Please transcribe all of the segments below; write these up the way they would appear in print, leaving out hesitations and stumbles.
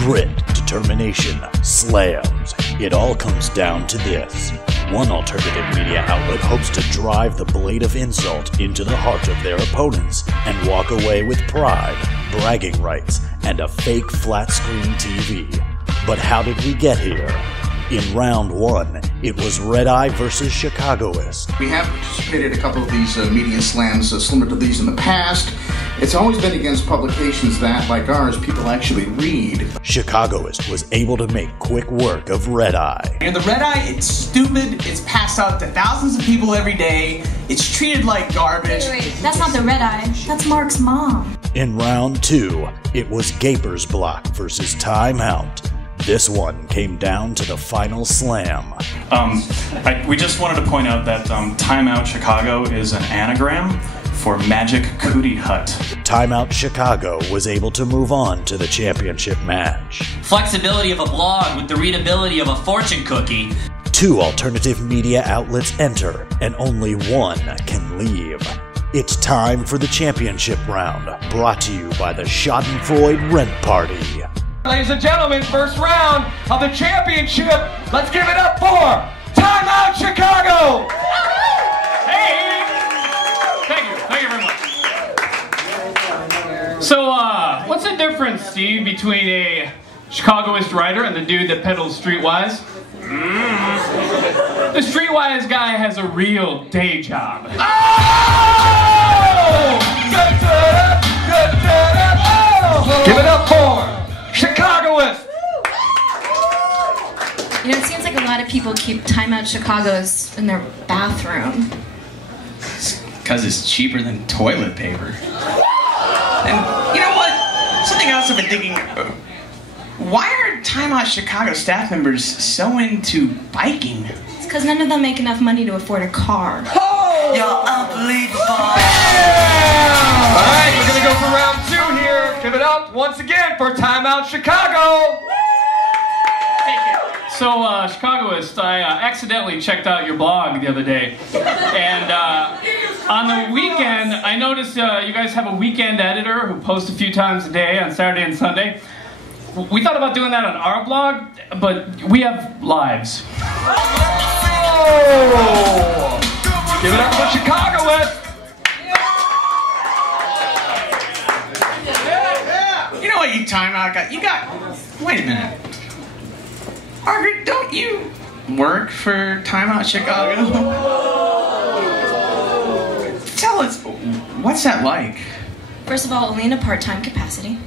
Grit, determination, slams. It all comes down to this. One alternative media outlet hopes to drive the blade of insult into the heart of their opponents and walk away with pride, bragging rights, and a fake flat-screen TV. But how did we get here? In round one, it was Red Eye versus Chicagoist. We have participated in a couple of these media slams similar to these in the past. It's always been against publications that, like ours, people actually read. Chicagoist was able to make quick work of Red Eye. And the Red Eye, it's stupid, it's passed out to thousands of people every day, it's treated like garbage. Wait, that's not the Red Eye, that's Mark's mom. In round two, it was Gaper's Block versus Time Out. This one came down to the final slam. We just wanted to point out that Time Out Chicago is an anagram for Magic Cootie Hut. Time Out Chicago was able to move on to the championship match. Flexibility of a blog with the readability of a fortune cookie. Two alternative media outlets enter, and only one can leave. It's time for the championship round, brought to you by the Schadenfreude Rent Party. Ladies and gentlemen, first round of the championship. Let's give it up for Time Out Chicago! Hey! Thank you very much. So, what's the difference, Steve, between a Chicagoist writer and the dude that peddles Streetwise? The Streetwise guy has a real day job. Oh! Give it up for Chicagoist! You know, it seems like a lot of people keep Time Out Chicago's in their bathroom. Because it's cheaper than toilet paper. And you know what? Something else I've been thinking, why are Time Out Chicago staff members so into biking? It's because none of them make enough money to afford a car. Oh! You're unbelievable. Yeah! Alright, we're gonna go for round two here. Give it up once again for Time Out Chicago! So, Chicagoist, I accidentally checked out your blog the other day, and on the weekend, I noticed you guys have a weekend editor who posts a few times a day on Saturday and Sunday. We thought about doing that on our blog, but we have lives. Oh! Give it up for Chicagoist! You know what you Time Out got? Wait a minute. Margaret, don't you work for Time Out Chicago? Tell us, what's that like? First of all, only in a part-time capacity.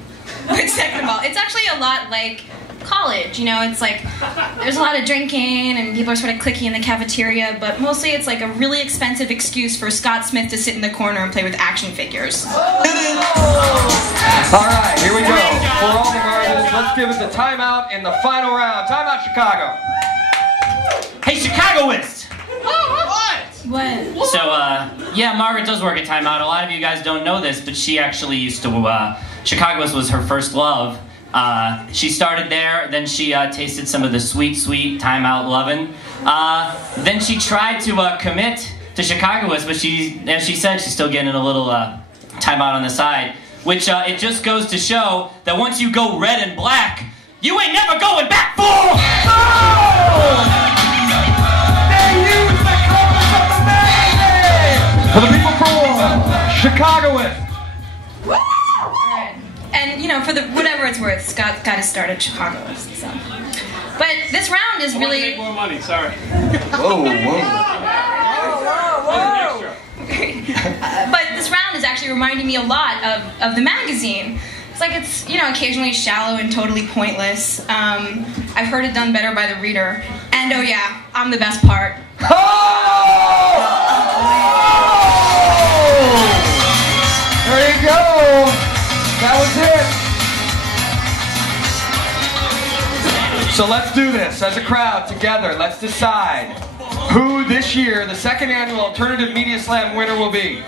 But second of all, it's actually a lot like college, you know, it's like there's a lot of drinking and people are sort of cliquey in the cafeteria, but mostly it's like a really expensive excuse for Scott Smith to sit in the corner and play with action figures. Alright, here we go. For all the marbles, let's give it the timeout in the final round. Timeout Chicago. Hey, Chicagoist! What? So, yeah, Margaret does work at Time Out. A lot of you guys don't know this, but she actually used to, Chicagoist was her first love. She started there, then she tasted some of the sweet, sweet Time Out lovin'. Then she tried to commit to Chicagoist, but as she said, she's still getting a little Time Out on the side. Which, it just goes to show that once you go red and black, you ain't never going back, fool! They use the colors of the magazine! For the people from Chicagoist. Alright. And, you know, for whatever it's worth, Scott got his start at Chicagoist, so. But this round is really... I want to make more money, sorry. Whoa, whoa. But this round is actually reminding me a lot of the magazine. It's like it's, you know, occasionally shallow and totally pointless. I've heard it done better by the reader. And oh yeah, I'm the best part. Oh! There you go. That was it. So let's do this as a crowd together. Let's decide who this year the second annual Alternative Media Slam winner will be.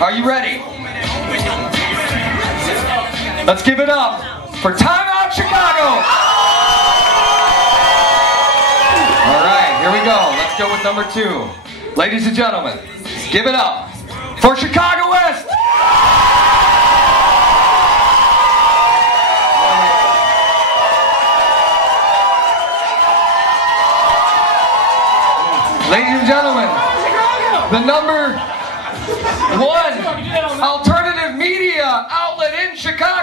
Are you ready? Let's give it up for Time Out Chicago! Alright, here we go. Let's go with number 2. Ladies and gentlemen, give it up for Chicagoist! Ladies and gentlemen, the number one alternative media outlet in Chicago.